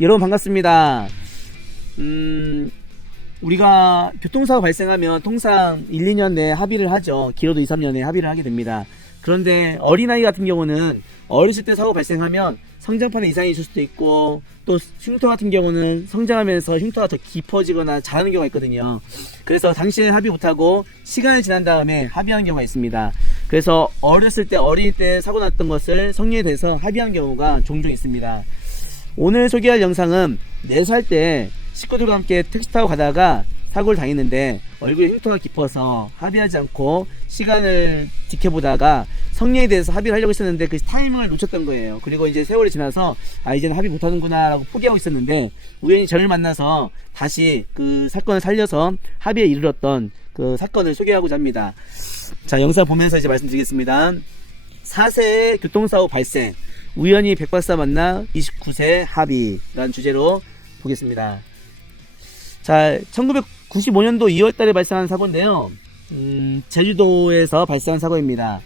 여러분 반갑습니다. 우리가 교통사고 발생하면 통상 1, 2년 내에 합의를 하죠. 길어도 2, 3년 내에 합의를 하게 됩니다. 그런데 어린아이 같은 경우는 어렸을 때 사고 발생하면 성장판에 이상이 있을 수도 있고, 또 흉터 같은 경우는 성장하면서 흉터가 더 깊어지거나 자라는 경우가 있거든요. 그래서 당시에 합의 못하고 시간이 지난 다음에 합의한 경우가 있습니다. 그래서 어렸을 때, 어릴 때 사고 났던 것을 성년이 돼서 합의한 경우가 종종 있습니다. 오늘 소개할 영상은 4살 때 식구들과 함께 택시 타고 가다가 사고를 당했는데 얼굴에 흉터가 깊어서 합의하지 않고 시간을 지켜보다가 성년이 돼서 합의를 하려고 했었는데 그 타이밍을 놓쳤던 거예요. 그리고 이제 세월이 지나서 이제는 합의 못하는구나 라고 포기하고 있었는데 우연히 저를 만나서 다시 그 사건을 살려서 합의에 이르렀던 그 사건을 소개하고자 합니다. 자, 영상 보면서 이제 말씀드리겠습니다. 4세의 교통사고 발생, 우연히 백박사 만나 29세 합의라는 주제로 보겠습니다. 자, 1995년도 2월달에 발생한 사고인데요. 제주도에서 발생한 사고입니다.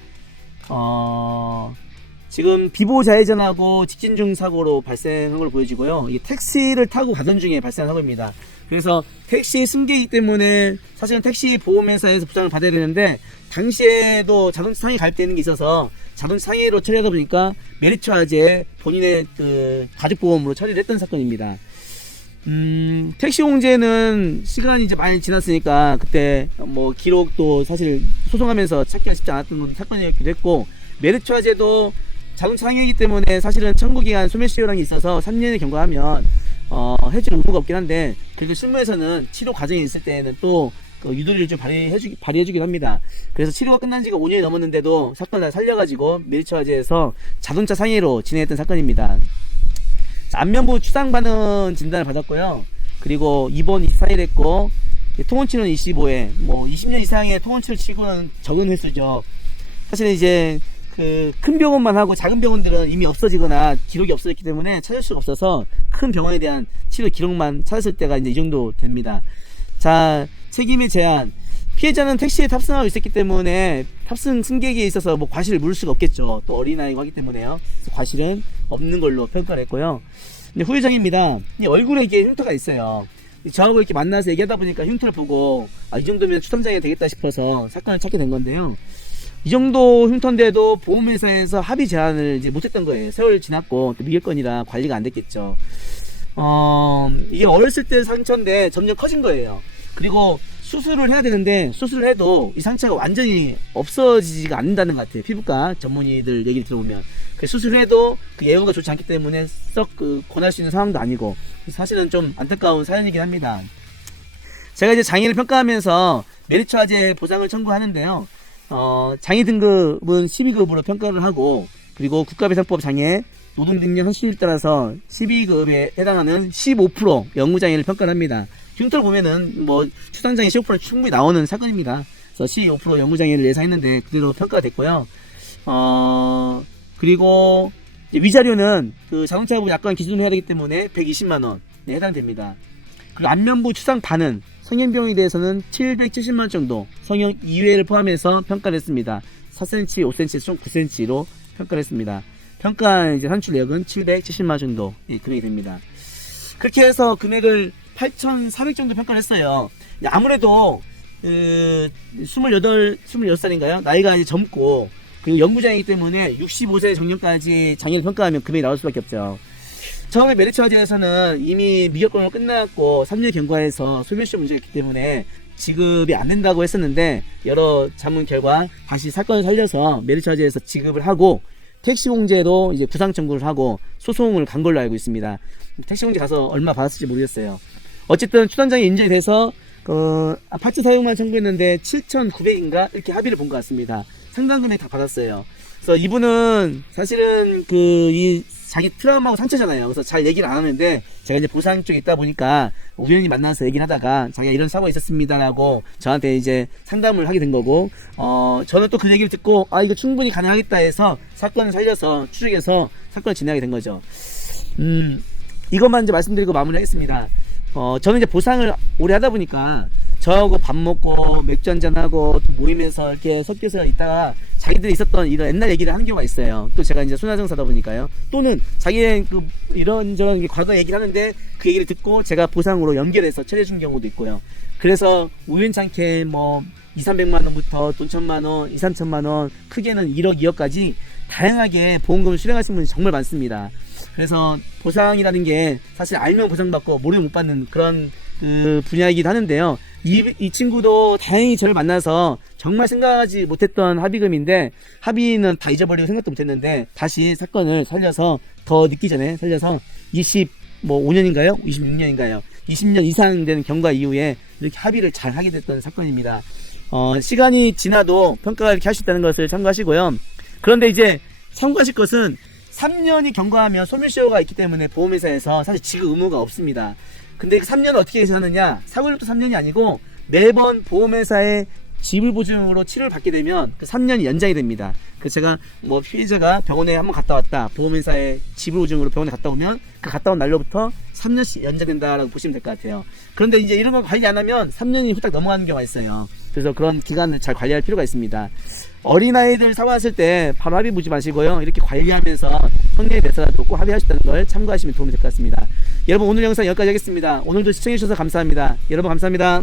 지금 비보 좌회전하고 직진 중 사고로 발생한 걸 보여지고요. 이게 택시를 타고 가던 중에 발생한 사고입니다. 그래서 택시 승객이기 때문에 사실은 택시 보험회사에서 보장을 받아야 되는데 당시에도 자동차 상해 가입되는 게 있어서 자동차 상해로 처리하다 보니까 메리츠 화재 본인의 그 가족보험으로 처리를 했던 사건입니다. 택시 공제는 시간이 이제 많이 지났으니까 그때 뭐 기록도 사실 소송하면서 찾기가 쉽지 않았던 사건이었기도 했고, 메리츠 화재도 자동차 상해이기 때문에 사실은 청구기간 소멸시효라는 게 있어서 3년을 경과하면 해줄 의무가 없긴 한데, 그리고 실무에서는 치료 과정에 있을 때에는 또 그 유도리를 좀 발휘해주긴 합니다. 그래서 치료가 끝난 지가 5년이 넘었는데도 사건을 살려가지고 메리츠 화재에서 자동차 상해로 진행했던 사건입니다. 안면부 추상반응 진단을 받았고요. 그리고 입원 24일 했고, 통원치료는 25회, 뭐 20년 이상의 통원치료 치고는 적은 횟수죠. 사실은 이제 그 큰 병원만 하고 작은 병원들은 이미 없어지거나 기록이 없어졌기 때문에 찾을 수가 없어서 큰 병원에 대한 치료 기록만 찾았을 때가 이제 이 정도 됩니다. 자, 책임의 제한. 피해자는 택시에 탑승하고 있었기 때문에 탑승 승객에 있어서 뭐 과실을 물을 수가 없겠죠. 또 어린아이고 하기 때문에요. 과실은 없는 걸로 평가를 했고요. 근데 후유장입니다. 얼굴에 이게 흉터가 있어요. 저하고 이렇게 만나서 얘기하다 보니까 흉터를 보고 이 정도면 추tam장애 되겠다 싶어서 사건을 찾게 된 건데요. 이 정도 흉터인데도 보험회사에서 합의 제한을 이제 못했던 거예요. 세월 지났고 또 미결건이라 관리가 안 됐겠죠. 이게 어렸을 때 상처인데 점점 커진 거예요. 그리고 수술을 해야 되는데 수술을 해도 이 상처가 완전히 없어지지가 않는다는 것 같아요. 피부과 전문의들 얘기를 들어보면 수술을 해도 그 예후가 좋지 않기 때문에 썩 그 권할 수 있는 상황도 아니고, 사실은 좀 안타까운 사연이긴 합니다. 제가 이제 장애를 평가하면서 메리츠 화재 보상을 청구하는데요. 장애 등급은 12급으로 평가를 하고, 그리고 국가배상법 장애 노동능력 한수율에 따라서 12급에 해당하는 15% 영구장애를 평가를 합니다. 흉터를 보면은 뭐 추상장애 15% 충분히 나오는 사건입니다. 그래서 15% 영구장애를 예상했는데 그대로 평가가 됐고요. 그리고 위자료는 그 자동차 보험 약관 기준을 해야 되기 때문에 120만원에 해당됩니다. 그리고 안면부 추상 반응, 성형병에 대해서는 770만원 정도, 성형 이외를 포함해서 평가를 했습니다. 4cm, 5cm, 총 9cm로 평가를 했습니다. 평가 이제 산출 내역은 770만원 정도 금액이 됩니다. 그렇게 해서 금액을 8,400 정도 평가를 했어요. 아무래도 26살인가요? 나이가 이제 젊고, 그리고 영구장애이기 때문에 65세 정년까지 장애를 평가하면 금액이 나올 수밖에 없죠. 처음에 메리츠 화재에서는 이미 미결권으로 끝났고 3년 경과해서 소멸시효 문제가 있기 때문에 지급이 안 된다고 했었는데, 여러 자문 결과 다시 사건을 살려서 메리츠 화재에서 지급을 하고, 택시공제도 이제 구상 청구를 하고 소송을 간 걸로 알고 있습니다. 택시공제 가서 얼마 받았을지 모르겠어요. 어쨌든 추단장이 인정이 돼서 파츠 사용만 청구했는데 7,900인가 이렇게 합의를 본 것 같습니다. 상당 금액 다 받았어요. 그래서 이분은 사실은 이 자기 트라우마하고 상처잖아요. 그래서 잘 얘기를 안 하는데, 제가 이제 보상 쪽에 있다 보니까 우연히 만나서 얘기를 하다가 자기가 이런 사고가 있었습니다라고 저한테 이제 상담을 하게 된 거고, 저는 또 그 얘기를 듣고 이거 충분히 가능하겠다 해서 사건을 살려서 추적해서 사건을 진행하게 된 거죠. 이것만 이제 말씀드리고 마무리하겠습니다. 저는 이제 보상을 오래 하다 보니까 저하고 밥 먹고 맥주 한잔하고 모임에서 이렇게 섞여서 있다가 자기들이 있었던 이런 옛날 얘기를 하는 경우가 있어요. 또 제가 이제 손아정사다 보니까요. 또는 자기의 그 이런저런 과거 얘기를 하는데 그 얘기를 듣고 제가 보상으로 연결해서 처리해준 경우도 있고요. 그래서 우연찮게 뭐 200~300만 원부터 돈 1000만 원, 2~3천만 원, 크게는 1억, 2억까지 다양하게 보험금을 수령하시는 분이 정말 많습니다. 그래서 보상이라는 게 사실 알면 보상받고 모르면 못 받는 그런 그 분야이기도 하는데요. 이 친구도 다행히 저를 만나서 정말 생각하지 못했던 합의금인데 합의는 다 잊어버리고 생각도 못했는데 다시 사건을 살려서 더 늦기 전에 살려서 25년인가요? 26년인가요? 20년 이상 되는 경과 이후에 이렇게 합의를 잘 하게 됐던 사건입니다. 시간이 지나도 평가가 이렇게 할 수 있다는 것을 참고하시고요. 그런데 이제 참고하실 것은 3년이 경과하면 소멸시효가 있기 때문에 보험회사에서 사실 지급 의무가 없습니다. 근데 그 3년을 어떻게 계산하느냐? 사고일부터 3년이 아니고 매번 보험회사의 지불보증으로 치료를 받게 되면 그 3년이 연장이 됩니다. 그래서 제가 뭐 피해자가 병원에 한번 갔다 왔다. 보험회사의 지불보증으로 병원에 갔다 오면 그 갔다 온 날로부터 3년씩 연장된다라고 보시면 될 것 같아요. 그런데 이제 이런 거 관리 안 하면 3년이 후딱 넘어가는 경우가 있어요. 그래서 그런 기간을 잘 관리할 필요가 있습니다. 어린아이들 사고했을 때 바로 합의 보지 마시고요. 이렇게 관리하면서 성년이 돼서라도 꼭 합의하셨다는 걸 참고하시면 도움이 될 것 같습니다. 여러분 오늘 영상 여기까지 하겠습니다. 오늘도 시청해주셔서 감사합니다. 여러분 감사합니다.